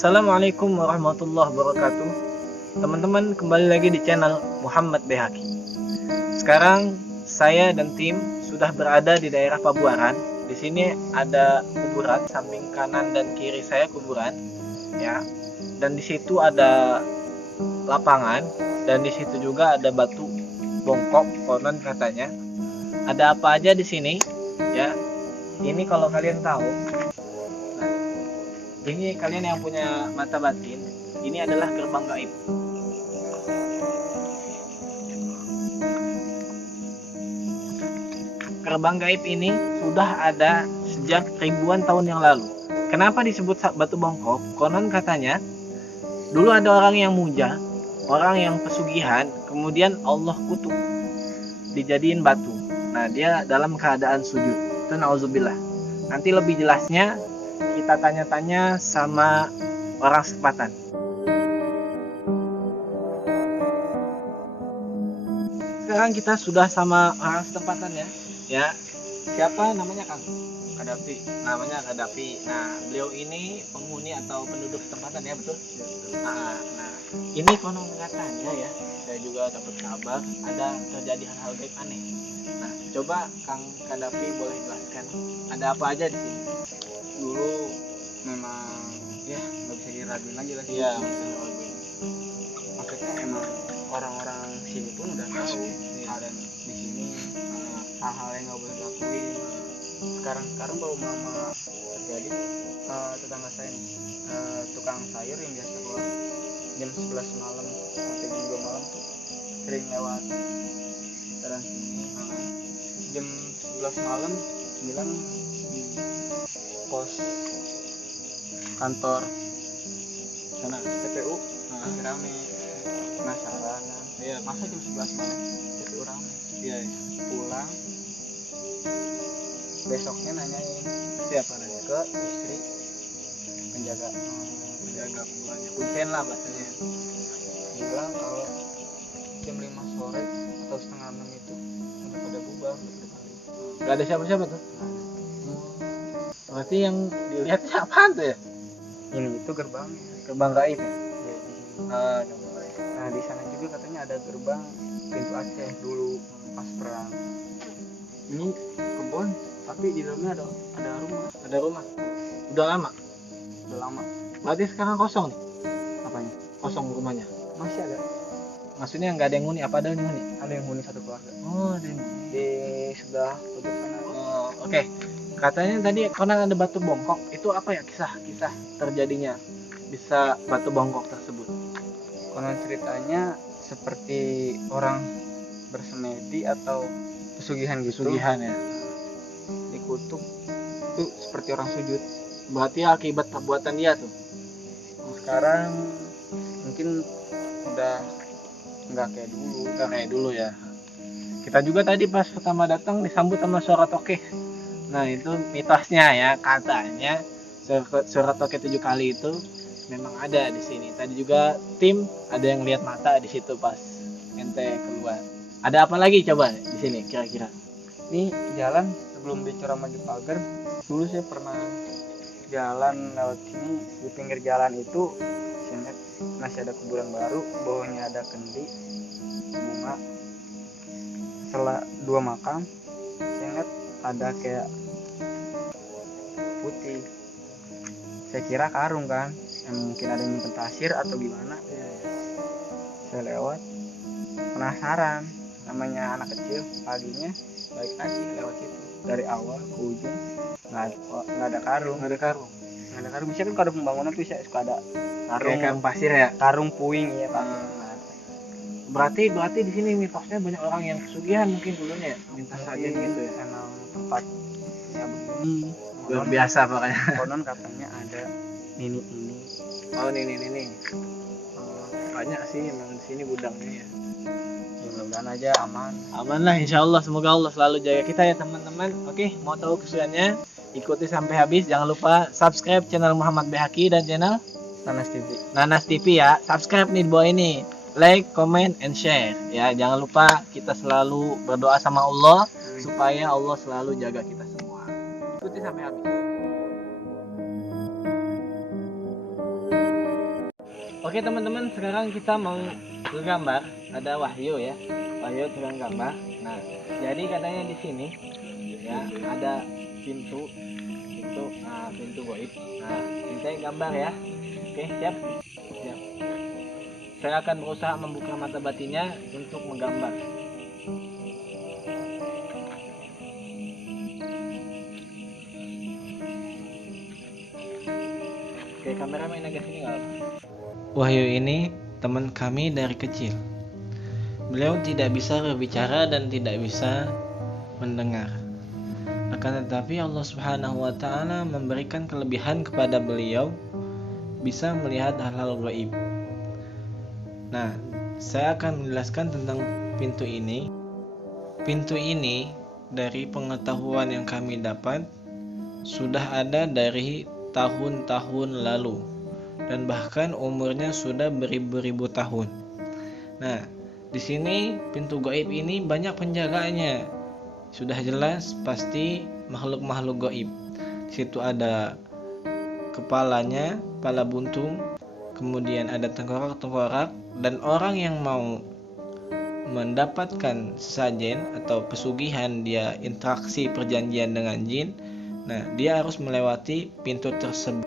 Assalamualaikum warahmatullahi wabarakatuh. Teman-teman, kembali lagi di channel Muhammad Behaki. Sekarang saya dan tim sudah berada di daerah Pabuaran. Di sini ada kuburan, samping kanan dan kiri saya kuburan, ya. Dan di situ ada lapangan, dan di situ juga ada batu bongkok, konon katanya. Ada apa aja di sini, ya? Ini kalau kalian tahu. Ini kalian yang punya mata batin, ini adalah gerbang gaib. Gerbang gaib ini sudah ada sejak ribuan tahun yang lalu. Kenapa disebut batu bongkok? Konon katanya, dulu ada orang yang muja, orang yang pesugihan, kemudian Allah kutuk, dijadiin batu. Nah, dia dalam keadaan sujud. Itu nauzubillah. Nanti lebih jelasnya kita tanya-tanya sama orang setempat. Sekarang kita sudah sama orang setempatan, ya. Siapa namanya, Kang? Kadafi. Namanya Kadafi. Nah, beliau ini penghuni atau penduduk setempatan, ya, betul? Nah, ini konon katanya, ya, saya juga dapat kabar ada terjadi hal-hal gaib aneh. Nah, coba Kang Kadafi boleh jelaskan ada apa aja di sini? Dulu memang ya nggak bisa diraguin lagi lah. Iya, maksudnya emang orang-orang sini pun udah tahu keadaan di sini, hal-hal yang nggak boleh lakuin. Sekarang baru lama terjadi. Tetangga saya nih, tukang sayur yang biasa keluar jam 11 malam sampai jam 2 malam tuh sering lewat jalan sini. Jam 11 malam bilang di pos kantor sana TPU rame. Penasaran kan? Iya. Masa jam 11 malam TPU rame? Iya. Pulang besoknya nanyain Siapa nanya? ke istri penjaga kuburannya, kuncen lah bahasanya. bilang kalau jam 5 sore atau setengah 6 itu udah pada bubar, udah pada balik. Gak ada siapa-siapa tuh. Berarti yang dilihatnya apaan tuh, ya? Ini itu gerbangnya. Gerbang gaib, ya? Ya, di sini. Gerbang gaib. Nah di sana juga katanya ada gerbang pintu Aceh dulu pas perang. Ini kebun tapi di dalamnya ada rumah. Ada rumah. Udah lama. Udah lama. Berarti sekarang kosong nih. Apanya? Kosong rumahnya. Masih ada. Maksudnya nggak ada yang huni, apa ada yang huni? Ada yang huni satu keluarga. Oh, ada yang huni. Di sebelah pojok sana. Oh, oke. Katanya tadi konon ada batu bongkok. Itu apa ya kisah terjadinya bisa batu bongkok tersebut? Konon ceritanya seperti orang bersemedi atau pesugihan gitu. Pesugihan, ya. Dikutuk itu seperti orang sujud. Berarti akibat perbuatan dia tuh. Sekarang mungkin udah nggak kayak dulu. Nggak kayak dulu, ya. Kita juga tadi pas pertama datang disambut sama suara tokeh. Nah, itu mitosnya, ya, katanya suara tokeh 7 kali itu memang ada di sini. Tadi juga tim ada yang lihat mata di situ pas ente keluar. Ada apa lagi coba di sini kira-kira? Ini jalan sebelum di Coramaju Pagar, dulu saya pernah jalan lewat sini. Di pinggir jalan itu saya lihat masih ada kuburan baru, bawahnya ada kendi bunga. Setelah 2 makam saya lihat ada kayak putih. Saya kira karung kan, mungkin ada yang nyimpen pasir atau gimana. Saya lewat penasaran, namanya anak kecil, paginya balik lagi lewat situ dari awal ke ujung nggak ada karung. Bisa kan kalau ada pembangunan tuh suka ada Karung pasir, ya. karung puing ya Pak. Berarti di sini mitosnya banyak orang yang pesugihan mungkin dulunya, ya? Minta saja gitu, ya. Emang tempatnya begini. Luar biasa pokoknya. Konon katanya ada ini. Oh, ini. Banyak sih emang di sini gudangnya, ya. Mudah-mudahan aja aman. Aman lah, insya Allah. Semoga Allah selalu jaga kita, ya teman-teman. Oke, mau tahu kesudahannya? Ikuti sampai habis. Jangan lupa subscribe channel Muhammad Behaki dan channel Nanas TV, ya. Subscribe nih di bawah ini. Like, comment, and share. Ya, jangan lupa kita selalu berdoa sama Allah supaya Allah selalu jaga kita semua. Ikuti sampai habis. Oke teman-teman, sekarang kita mau bergambar. Ada Wahyu ya, Wahyu sedang gambar. Nah, jadi katanya di sini ya ada pintu, pintu goib. Nah, ini saya gambar ya. Oke, siap? Siap. Saya akan berusaha membuka mata batinnya untuk menggambar. Oke, kameramen agak sini nggak apa? Wahyu ini teman kami dari kecil. Beliau tidak bisa berbicara dan tidak bisa mendengar. Akan tetapi Allah Subhanahu wa taala memberikan kelebihan kepada beliau bisa melihat hal-hal gaib. Nah, saya akan menjelaskan tentang pintu ini. Pintu ini dari pengetahuan yang kami dapat sudah ada dari tahun-tahun lalu dan bahkan umurnya sudah beribu-ribu tahun. Nah, di sini pintu gaib ini banyak penjaganya. Sudah jelas pasti makhluk-makhluk gaib. Di situ ada kepalanya, kepala buntung, kemudian ada tengkorak-tengkorak, dan orang yang mau mendapatkan sesajen atau pesugihan, dia interaksi perjanjian dengan jin. Nah, dia harus melewati pintu tersebut.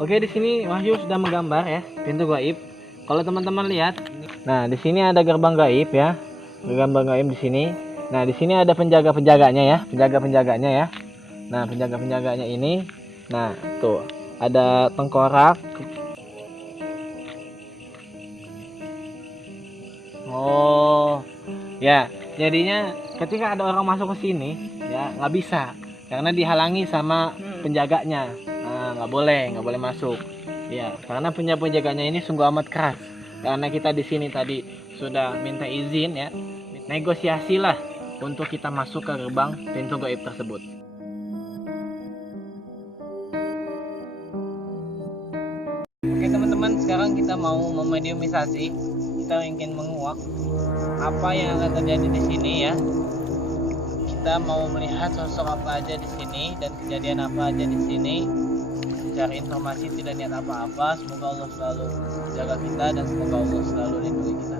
Oke, di sini Wahyu sudah menggambar ya pintu gaib. Kalau teman-teman lihat, nah di sini ada gerbang gaib ya, gerbang gaib di sini. Nah di sini ada penjaga-penjaganya ya, penjaga-penjaganya ya. Nah penjaga-penjaganya ini, nah tuh ada tengkorak. Oh, ya. Jadinya ketika ada orang masuk ke sini, ya nggak bisa karena dihalangi sama penjaganya. Nah, nggak boleh masuk. Ya, karena penjaganya ini sungguh amat keras. Karena kita di sini tadi sudah minta izin ya, negosiasilah untuk kita masuk ke gerbang pintu gaib tersebut. Oke teman-teman, sekarang kita mau memediumisasi. Kita ingin menguak apa yang akan terjadi di sini ya. Kita mau melihat sosok apa aja di sini dan kejadian apa aja di sini. Cari informasi, tidak niat apa-apa. Semoga Allah selalu jaga kita dan semoga Allah selalu lindungi kita.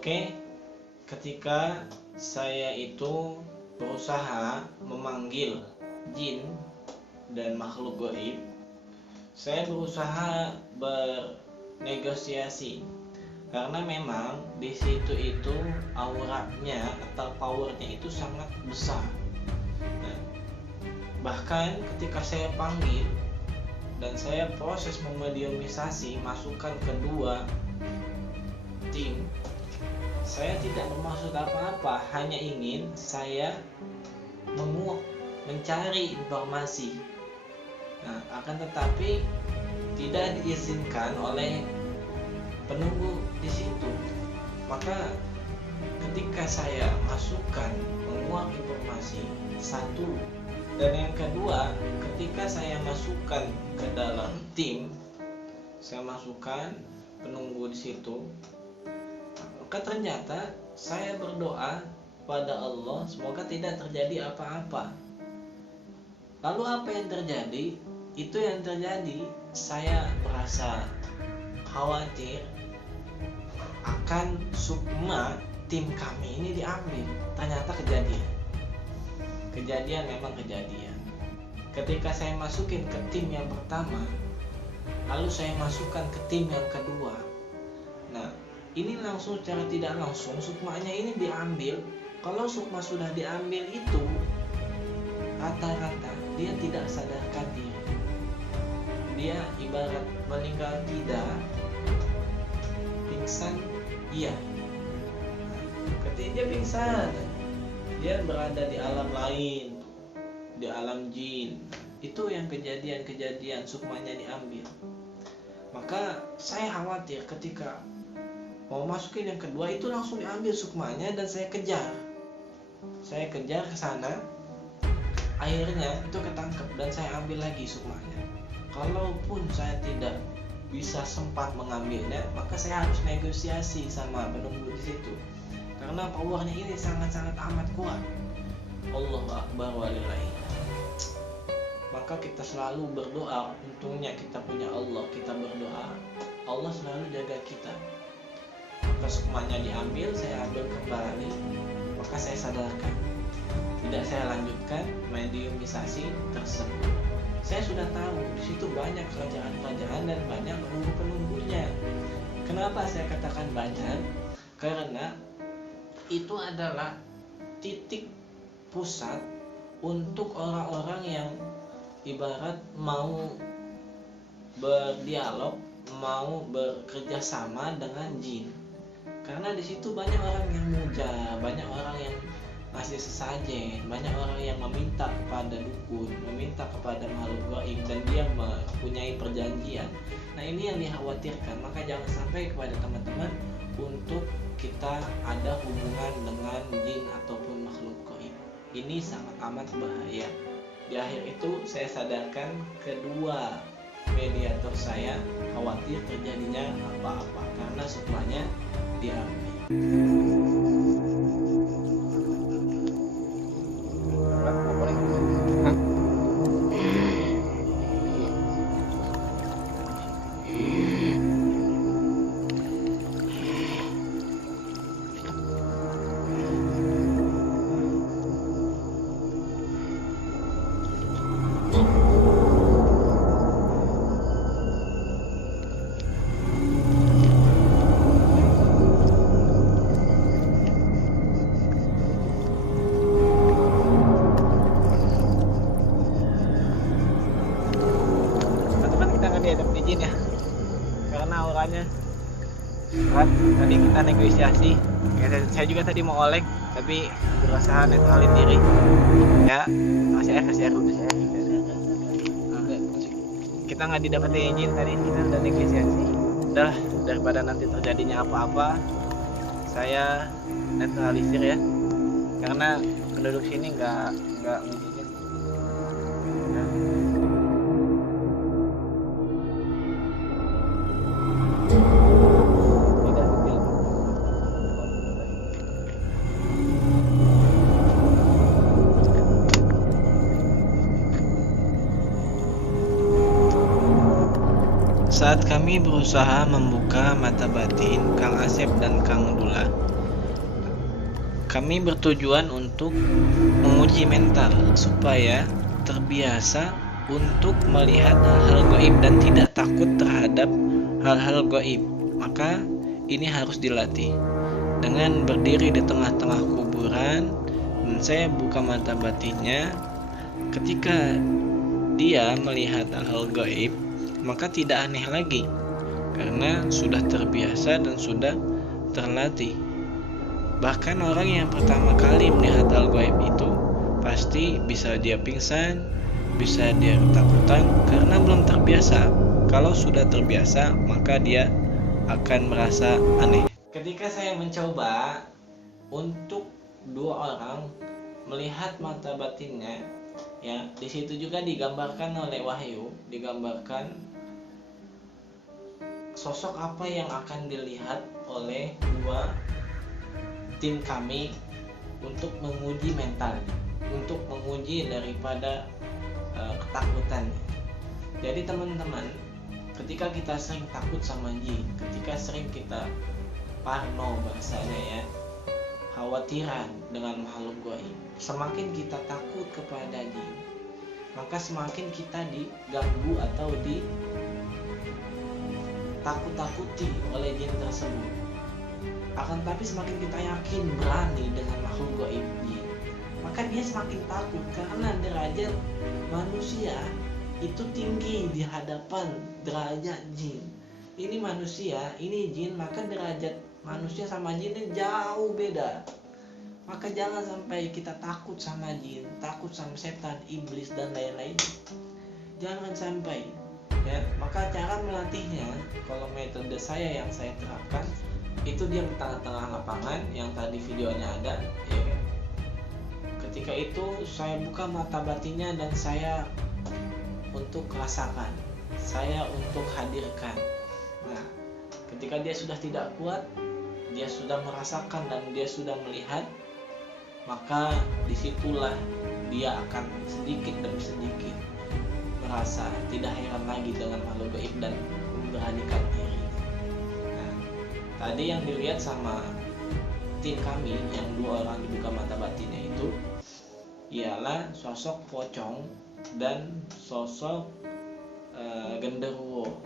Oke, ketika saya itu berusaha memanggil jin dan makhluk gaib, saya berusaha bernegosiasi karena memang di situ itu auranya atau powernya itu sangat besar. Nah, bahkan ketika saya panggil dan saya proses memediumisasi masukan kedua tim, saya tidak bermaksud apa-apa, hanya ingin saya menguak, mencari informasi. Nah, akan tetapi tidak diizinkan oleh penunggu di situ. Maka ketika saya masukkan menguak informasi satu, dan yang kedua ketika saya masukkan ke dalam tim, saya masukkan penunggu di situ, maka ternyata saya berdoa pada Allah semoga tidak terjadi apa-apa. Lalu apa yang terjadi? Itu yang terjadi, saya merasa khawatir akan sukma tim kami ini diambil. Ternyata kejadian memang kejadian. Ketika saya masukin ke tim yang pertama, lalu saya masukkan ke tim yang kedua, nah ini langsung secara tidak langsung sukmanya ini diambil. Kalau sukma sudah diambil itu rata-rata dia tidak sadarkan diri, dia ibarat meninggal tidak, pingsan iya. Ketika dia pingsan, dia berada di alam lain, di alam jin. Itu yang kejadian sukmanya diambil. Maka saya khawatir ketika mau masukin yang kedua itu langsung diambil sukmanya dan saya kejar ke sana. Akhirnya itu ketangkep dan saya ambil lagi sukmanya. Kalaupun saya tidak bisa sempat mengambilnya, maka saya harus negosiasi sama penunggu di situ. Karena powernya ini sangat-sangat amat kuat. Allahu Akbar walillahi. Maka kita selalu berdoa, untungnya kita punya Allah, kita berdoa, Allah selalu jaga kita. Maka sukmanya diambil, saya ambil kembali, maka saya sadarkan. Tidak saya lanjutkan mediumisasi tersebut. Saya sudah tahu di situ banyak kerajaan-kerajaan dan banyak penunggu-penunggunya. Kenapa saya katakan banyak? Karena itu adalah titik pusat untuk orang-orang yang ibarat mau berdialog, mau bekerja sama dengan jin. Karena di situ banyak orang yang muja, banyak orang yang masih sesajen, banyak orang yang meminta kepada dukun, meminta kepada makhluk gaib, dan dia mempunyai perjanjian. Nah ini yang dikhawatirkan. Maka jangan sampai kepada teman-teman untuk kita ada hubungan dengan jin ataupun makhluk gaib. Ini sangat amat bahaya. Di akhir itu saya sadarkan kedua mediator saya khawatir terjadinya apa-apa karena sukmanya diambil. Izin ya, karena auranya berat. Tadi kita negosiasi ya, saya juga tadi mau oleng tapi berusaha netralin diri ya. Kasih air kita nggak didapetin izin tadi, kita udah negosiasi. Udah, daripada nanti terjadinya apa-apa saya netralisir ya, karena penduduk sini nggak ngizinin ya. Saat kami berusaha membuka mata batin Kang Asep dan Kang Dula, Kami bertujuan untuk menguji mental supaya terbiasa untuk melihat hal-hal gaib dan tidak takut terhadap hal-hal gaib. Maka ini harus dilatih dengan berdiri di tengah-tengah kuburan dan saya buka mata batinnya. Ketika dia melihat hal-hal gaib, maka tidak aneh lagi karena sudah terbiasa dan sudah terlatih. Bahkan orang yang pertama kali melihat hal gaib itu pasti bisa dia pingsan, bisa dia ketakutan karena belum terbiasa. Kalau sudah terbiasa, maka dia akan merasa aneh. Ketika saya mencoba untuk dua orang melihat mata batinnya, ya, di situ juga digambarkan oleh Wahyu, digambarkan sosok apa yang akan dilihat oleh dua tim kami untuk menguji mental, untuk menguji daripada ketakutan. Jadi teman-teman, ketika kita sering takut sama jin, ketika sering kita parno bahasanya ya, khawatiran dengan makhluk gaib, semakin kita takut kepada jin, maka semakin kita diganggu atau ditakut-takuti oleh jin tersebut. Akan tapi semakin kita yakin berani dengan makhluk gaib jin, maka dia semakin takut karena derajat manusia itu tinggi di hadapan derajat jin. Ini manusia, ini jin, maka derajat manusia sama jin ini jauh beda. Maka jangan sampai kita takut sama jin, takut sama setan, iblis dan lain-lain. Jangan sampai. Ya, maka cara melatihnya, kalau metode saya yang saya terapkan, itu dia di tengah-tengah lapangan yang tadi videonya ada, ya. Ketika itu saya buka mata batinnya dan saya untuk rasakan, saya untuk hadirkan. Nah, ketika dia sudah tidak kuat, dia sudah merasakan dan dia sudah melihat, maka disitulah dia akan sedikit demi sedikit merasa tidak heran lagi dengan makhluk gaib dan memberanikan diri. Tadi yang dilihat sama tim kami yang dua orang dibuka mata batinnya itu ialah sosok pocong dan sosok genderuwo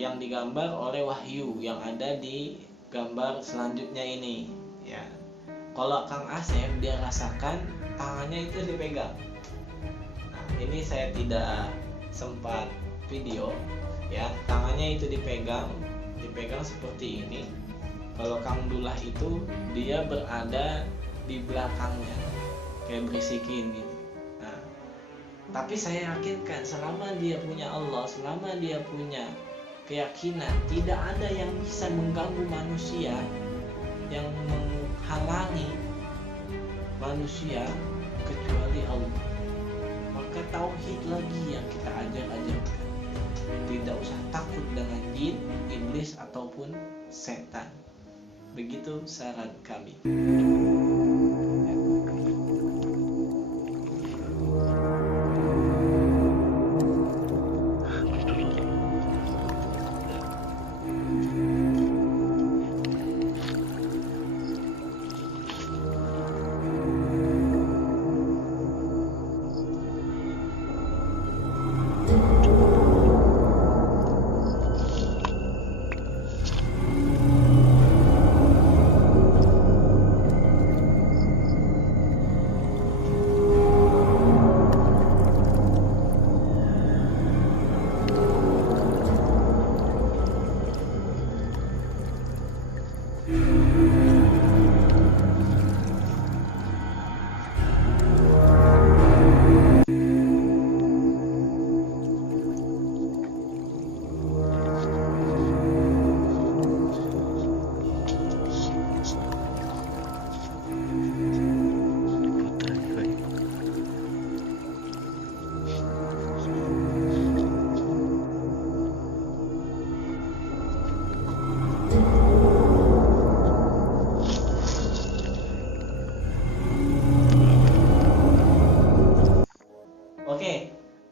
yang digambar oleh Wahyu yang ada di gambar selanjutnya ini, ya. Kalau Kang Asep dia rasakan tangannya itu dipegang. Nah, ini saya tidak sempat video, ya. Tangannya itu dipegang seperti ini. Kalau Kang Dullah itu dia berada di belakangnya kayak berisikin gitu. Nah, tapi saya yakinkan selama dia punya Allah, selama dia punya keyakinan, tidak ada yang bisa mengganggu manusia, yang menghalangi manusia kecuali Allah. Maka tauhid lagi yang kita ajarkan. Tidak usah takut dengan jin, iblis ataupun setan. Begitu saran kami.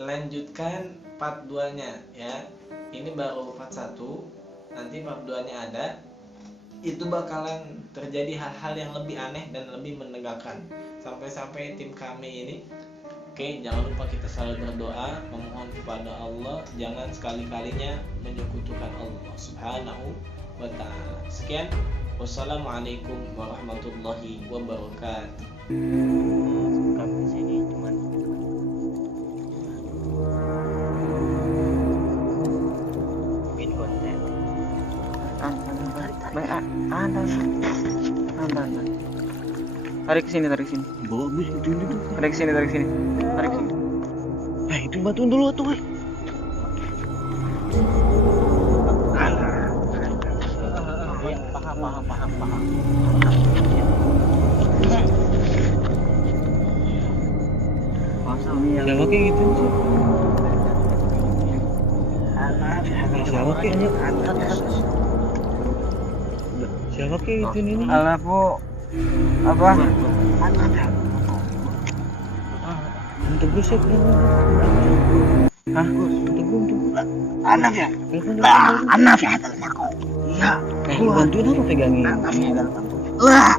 Lanjutkan part 2 nya ya. Ini baru part 1, nanti part 2 nya ada. itu bakalan terjadi hal-hal yang lebih aneh dan lebih menegangkan. Sampai-sampai tim kami ini, oke, jangan lupa kita selalu berdoa, memohon kepada Allah, jangan sekali-kalinya menyekutukan Allah Subhanahu wa ta'ala. Sekian, wassalamualaikum warahmatullahi wabarakatuh. Kami sini cuman bikin konten. Tarik sini. Bagus itu tuh. Tarik sini. Itu bantuin dulu tuh. Paham. Siapa kayak gitu sih? Siapa kayak Siapa kayak gitu ini? Alah po apa? Untuk berusaha Hah? untuk. Anak ya? Anak ya aku. Iya. Bantuin apa pegangin? Anak ya aku. Iya.